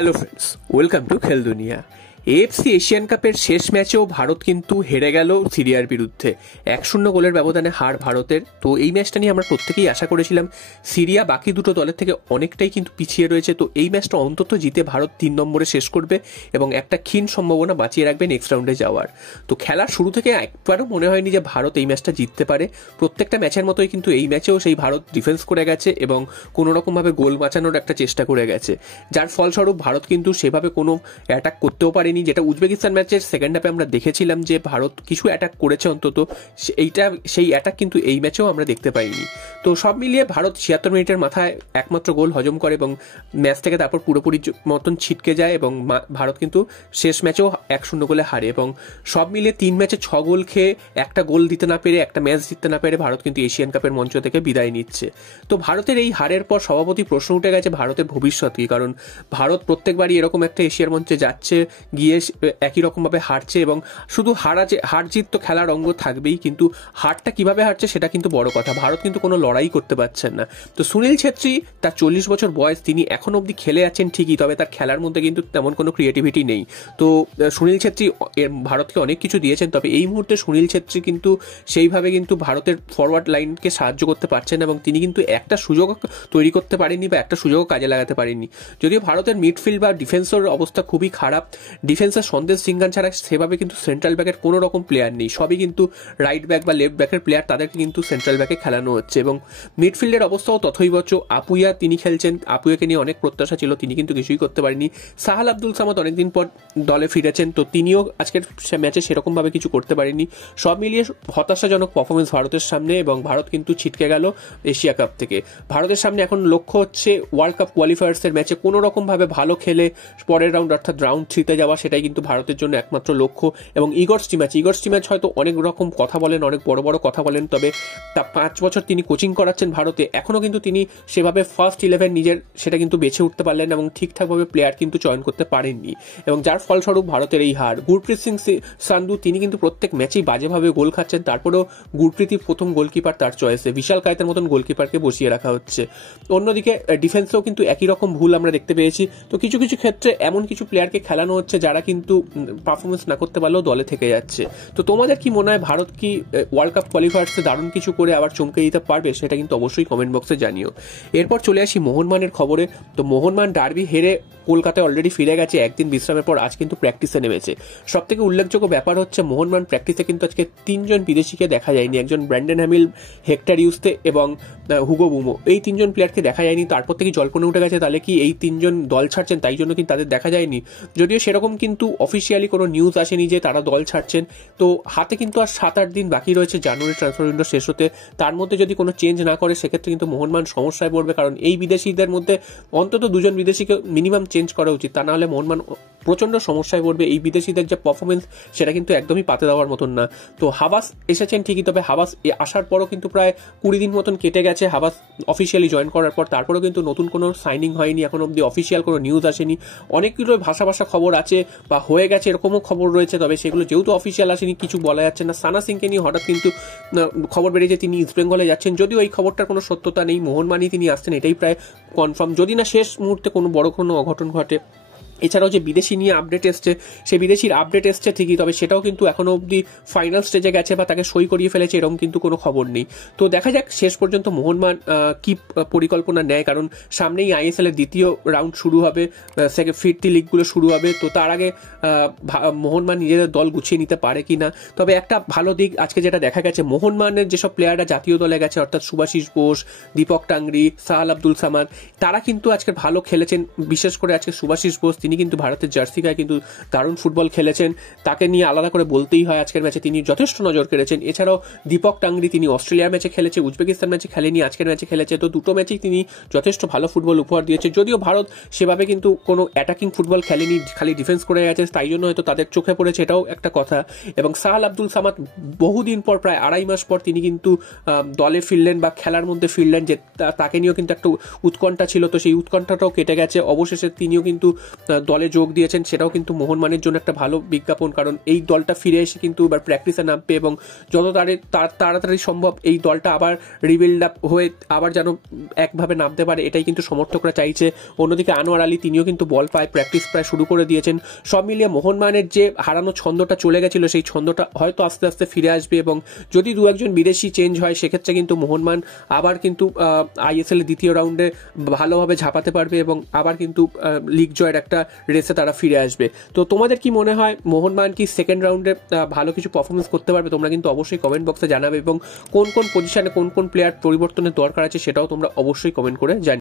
Hello friends, welcome to খেল দুনিয়া। AFC Asian কাপের শেষ ম্যাচেও ভারত কিন্তু হেরে গেল সিরিয়ার বিরুদ্ধে। 1-0 গোলের ব্যবধানে হার ভারতের। তো এই ম্যাচটা নিয়ে আমরা প্রত্যেকেই আশা করেছিলাম সিরিয়া বাকি দুটো দলের থেকে অনেকটাই কিন্তু পিছিয়ে রয়েছে, তো এই ম্যাচটা অন্তত জিতে ভারত 3 নম্বরে শেষ করবে এবং একটা ক্ষীণ সম্ভাবনা বাঁচিয়ে রাখবে নেক্সট রাউন্ডে যাওয়ার। তো খেলার শুরু থেকে একবারও মনে হয়নি যে ভারত এই ম্যাচটা জিততে পারে। প্রত্যেকটা ম্যাচের মতোই কিন্তু এই ম্যাচেও সেই ভারত ডিফেন্স করে গেছে এবং কোনোরকমভাবে গোল বাঁচানোর একটা চেষ্টা করে গেছে, যার ফলস্বরূপ ভারত কিন্তু সেভাবে কোনো অ্যাটাক করতেও পারেনি। যেটা উজবেকিস্তান ম্যাচের সেকেন্ড হাফে আমরা দেখেছিলাম যে ভারত কিছু অ্যাটাক করেছে অন্তত, সেই অ্যাটাক কিন্তু এই ম্যাচেও আমরা দেখতে পাইনি। তো সব মিলিয়ে ভারত 76 মিনিটের মাথায় একমাত্র গোল হজম করে এবং ম্যাচ থেকে তারপর পুরোপুরি মতন ছিটকে যায় এবং ভারত কিন্তু শেষ ম্যাচেও 1-0 গোলে হারে। এবং সব মিলিয়ে 3 ম্যাচে 6 গোল খেয়ে একটা গোল দিতে না পেরে, একটা ম্যাচ জিততে না পেরে ভারত কিন্তু এশিয়ান কাপের মঞ্চ থেকে বিদায় নিচ্ছে। তো ভারতের এই হারের পর স্বভাবতই প্রশ্ন উঠে গেছে ভারতের ভবিষ্যৎ কি, কারণ ভারত প্রত্যেকবারই এরকম একটা এশিয়ার মঞ্চে যাচ্ছে, গিয়ে একই রকমভাবে হারছে এবং শুধু হার জিত তো খেলার অঙ্গ থাকবেই, কিন্তু হারটা কিভাবে হারছে সেটা কিন্তু বড় কথা। ভারত কিন্তু কোনো লড়াই করতে পারছেন না। তো সুনীল ছেত্রী, তার 40 বছর বয়স, তিনি এখন অবধি খেলে যাচ্ছেন ঠিকই, তবে তার খেলার মধ্যে কিন্তু তেমন কোনো ক্রিয়েটিভিটি নেই। তো সুনীল ছেত্রী ভারতকে অনেক কিছু দিয়েছেন, তবে এই মুহূর্তে সুনীল ছেত্রী কিন্তু সেইভাবে কিন্তু ভারতের ফরওয়ার্ড লাইনকে সাহায্য করতে পারছেন এবং তিনি কিন্তু একটা সুযোগ তৈরি করতে পারেননি বা একটা সুযোগও কাজে লাগাতে পারেননি। যদিও ভারতের মিডফিল্ড বা ডিফেন্সের অবস্থা খুবই খারাপ, ডিফেন্সের সন্দেশ সিংহান ছাড়া সেভাবে কিন্তু সেন্ট্রাল ব্যাকের কোনো রকম প্লেয়ার নেই, সবই কিন্তু রাইট ব্যাক বা লেফট ব্যাকের প্লেয়ার, তাদেরকে কিন্তু সেন্ট্রাল ব্যাকে খেলানো হচ্ছে। এবং মিডফিল্ডের অবস্থাও তথৈবচ। আপুইয়া তিনি খেলছেন, আপুইয়াকে নিয়ে অনেক প্রত্যাশা ছিল, তিনি কিন্তু কিছুই করতে পারেনি। সাহাল আব্দুল সামাদ অনেকদিন পর দলে ফিরেছেন, তো তিনিও আজকের ম্যাচে সেরকমভাবে কিছু করতে পারেননি। সব মিলিয়ে হতাশাজনক পারফরমেন্স ভারতের সামনে এবং ভারত কিন্তু ছিটকে গেল এশিয়া কাপ থেকে। ভারতের সামনে এখন লক্ষ্য হচ্ছে ওয়ার্ল্ড কাপ কোয়ালিফায়ার্সের ম্যাচে কোনো রকমভাবে ভালো খেলে পরের রাউন্ড অর্থাৎ রাউন্ড 3-তে যাওয়া, সেটাই কিন্তু ভারতের জন্য একমাত্র লক্ষ্য। এবং ইগর স্টিমাচ হয়তো অনেক রকম কথা বলেন, অনেক বড় বড় কথা বলেন, তবে তা 5 বছর তিনি কোচিং করাচ্ছেন ভারতে, এখনো কিন্তু তিনি সেভাবে ফার্স্ট 11 নিজের সেটা কিন্তু বেছে উঠতে পারলেন এবং ঠিকঠাকভাবে প্লেয়ার কিন্তু চয়ন করতে পারেননি, এবং যার ফলস্বরূপ ভারতের এই হার। গুরপ্রীত সিং সান্ধু তিনি কিন্তু প্রত্যেক ম্যাচেই বাজেভাবে গোল খাচ্ছেন, তারপরেও গুরপ্রীতই প্রথম গোলকিপার তার চয়েসে, বিশাল কায়েতের মতন গোলকিপারকে বসিয়ে রাখা হচ্ছে। অন্যদিকে ডিফেন্সেও কিন্তু একই রকম ভুল আমরা দেখতে পেয়েছি। তো কিছু কিছু ক্ষেত্রে এমন কিছু প্লেয়ারকে খেলানো হচ্ছে যারা কিন্তু পারফরমেন্স না করতে পারলেও দলে থেকে যাচ্ছে। তো তোমাদের কি মনে হয়, ভারত কি ওয়ার্ল্ড কাপ কোয়ালিফায়ার্সে দারুণ কিছু করে আবার চমকে দিতে পারবে? সেটা কিন্তু অবশ্যই কমেন্ট বক্সে জানিও। এরপর চলে আসি মোহনবাগানের খবরে। তো মোহনবাগান ডার্বি হেরে কলকাতায় অলরেডি ফিরে গেছে একদিন বিশ্রামের পর, আজ কিন্তু প্র্যাকটিসে নেমেছে। সব থেকে উল্লেখযোগ্য ব্যাপার হচ্ছে মোহনবাগান প্র্যাকটিসে কিন্তু আজকে 3 জন বিদেশিকে দেখা যায়নি, একজন ব্র্যান্ডন হ্যামিল, হেক্টর ইউস্তে এবং হুগো বুমো, এই 3 জন প্লেয়ারকে দেখা যায়নি। তারপর থেকে জল্পনা উঠে গেছে তাহলে কি এই 3 জন দল ছাড়ছেন, তাই জন্য কিন্তু তাদের দেখা যায়নি। যদিও সেরকম কিন্তু অফিসিয়ালি কোনো নিউজ আসেনি যে তারা দল ছাড়ছেন। তো হাতে কিন্তু আর 7-8 দিন বাকি রয়েছে জানুয়ারি ট্রান্সফার উইন্ডো শেষ হতে, তার মধ্যে যদি কোনো চেঞ্জ না করে সেক্ষেত্রে কিন্তু মোহনবাগান সমস্যায় পড়বে, কারণ এই বিদেশিদের মধ্যে অন্তত 2 জন বিদেশিকে মিনিমাম চেঞ্জ করা উচিত, তা না হলে মোহনবাগান প্রচন্ড সমস্যায় পড়বে। এই বিদেশিদের যে পারফরমেন্স সেটা কিন্তু একদমই পাতে দেওয়ার মতন না। তো হাবাস এসেছেন ঠিকই, তবে হাবাস আসার পরও কিন্তু প্রায় 20 দিন মতন কেটে গেছে হাবাস অফিসিয়ালি জয়েন করার পর, তারপরেও কিন্তু নতুন কোনো সাইনিং হয়নি, এখন অব্দি অফিসিয়াল কোনো নিউজ আসেনি। অনেকগুলো ভাষা খবর আছে বা হয়ে গেছে এরকমও খবর রয়েছে, তবে সেগুলো যেহেতু অফিসিয়াল আসেনি কিছু বলা যাচ্ছে না। সানা সিংকে নিয়ে হঠাৎ কিন্তু খবর বেরিয়েছে তিনি ইস্ট বেঙ্গলে যাচ্ছেন, যদিও এই খবরটার কোনো সত্যতা নেই, মোহনবাগানই তিনি আসছেন এটাই প্রায় কনফার্ম, যদি না শেষ মুহূর্তে কোনো বড় কোনো অঘটন ঘটে। এছাড়াও যে বিদেশি নিয়ে আপডেট এসছে, সেই বিদেশির আপডেট এসছে ঠিকই, তবে সেটাও কিন্তু এখনো অবধি ফাইনাল স্টেজে গেছে বা তাকে সই করিয়ে ফেলেছে এরকম কিন্তু কোনো খবর নেই। তো দেখা যাক শেষ পর্যন্ত মোহনবাগান কি পরিকল্পনা নেয়, কারণ সামনেই আইএসএল এর দ্বিতীয় রাউন্ড শুরু হবে, ফিরতি লিগগুলো শুরু হবে। তো তার আগে মোহনবাগান নিজেদের দল গুছিয়ে নিতে পারে কি না। তবে একটা ভালো দিক আজকে যেটা দেখা গেছে, মোহনবাগানের যেসব প্লেয়াররা জাতীয় দলে গেছে অর্থাৎ সুভাশিস বোস, দীপক টাংরি, সাহাল আব্দুল সামাদ, তারা কিন্তু আজকে ভালো খেলেছেন। বিশেষ করে আজকে সুভাশিস বোস তিনি কিন্তু ভারতের জার্সি গায়ে কিন্তু দারুণ ফুটবল খেলেছেন, তাকে নিয়ে আলাদা করে বলতেই হয়। আজকের ম্যাচে তিনি যথেষ্ট নজর কেড়েছেন। এছাড়াও দীপক টাংরি তিনি অস্ট্রেলিয়ার ম্যাচে খেলেছে, উজবেকিস্তান ম্যাচে খেলেনি, আজকের ম্যাচে খেলেছে। তো দুটো ম্যাচেই তিনি যথেষ্ট ভালো ফুটবল উপহার দিয়েছে। যদিও ভারত সেভাবে কিন্তু কোনো অ্যাটাকিং ফুটবল খেলেনি, খালি ডিফেন্স করে গেছে, তাই জন্য হয়তো তাদের চোখে পড়েছে, এটাও একটা কথা। এবং সাহাল আব্দুল সামাদ বহুদিন পর, প্রায় 2.5 মাস পর তিনি কিন্তু দলে ফিরলেন বা খেলার মধ্যে ফিরলেন, যে তাকে নিয়েও কিন্তু একটা উৎকণ্ঠা ছিল, তো সেই উৎকণ্ঠাটাও কেটে গেছে। অবশেষে তিনিও কিন্তু দলে যোগ দিয়েছেন, সেটাও কিন্তু মোহনবাগানের জন্য একটা ভালো বিজ্ঞাপন, কারণ এই দলটা ফিরে এসে কিন্তু এবার প্র্যাকটিসে নামবে এবং যত তাড়াতাড়ি সম্ভব এই দলটা আবার রিবিল্ড আপ হয়ে আবার যেন একভাবে নামতে পারে, এটাই কিন্তু সমর্থকরা চাইছে। অন্যদিকে আনোয়ার আলী, তিনিও কিন্তু বল পায়, প্র্যাকটিস প্রায় শুরু করে দিয়েছেন। সব মিলিয়ে মোহনবাগানের যে হারানো ছন্দটা চলে গেছিল, সেই ছন্দটা হয়তো আস্তে আস্তে ফিরে আসবে এবং যদি দু একজন বিদেশি চেঞ্জ হয় সেক্ষেত্রে কিন্তু মোহনবাগান আবার কিন্তু আইএসএল দ্বিতীয় রাউন্ডে ভালোভাবে ঝাঁপাতে পারবে এবং আবার কিন্তু লিগ জয়ের একটা রেসে তারা ফিরে আসবে। তো তোমাদের কি মনে হয়, মোহনবাগান কি সেকেন্ড রাউন্ডে ভালো কিছু পারফরমেন্স করতে পারবে? তোমরা কিন্তু অবশ্যই কমেন্ট বক্সে জানাবে এবং কোন কোন পজিশনে কোন কোন প্লেয়ার পরিবর্তনের দরকার আছে সেটাও তোমরা অবশ্যই কমেন্ট করে জানিয়ে।